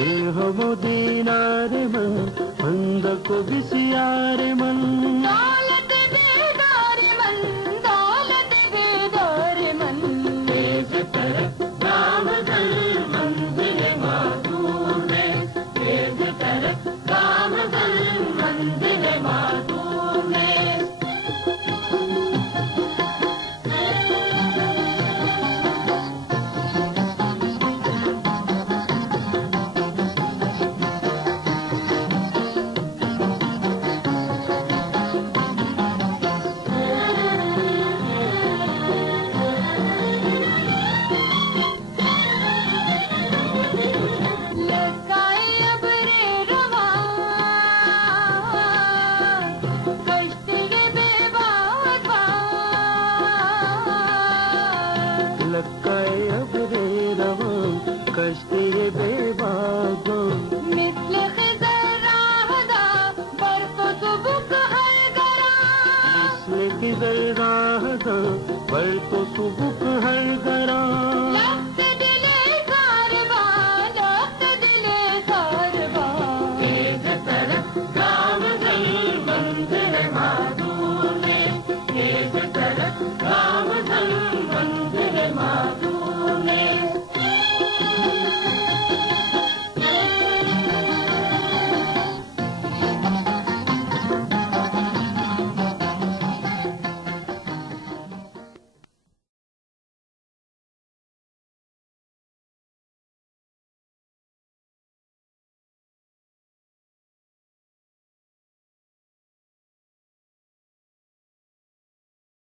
dirhamo dinare man, manda ko bisiyare man. दौलत बेदार मन, दौलत बेदार मन। एक तरफ रामदल मंदिर माधुर में, एक तरफ रामदल मंदिर माधुर में। लक्काए अब रे रवा कश्ती बेबादो, मिसल खिज़र राहदा बर्फ सुबुक हर गरा। मिसल खिज़र राहदा बर्फ सुबुक हर गरा।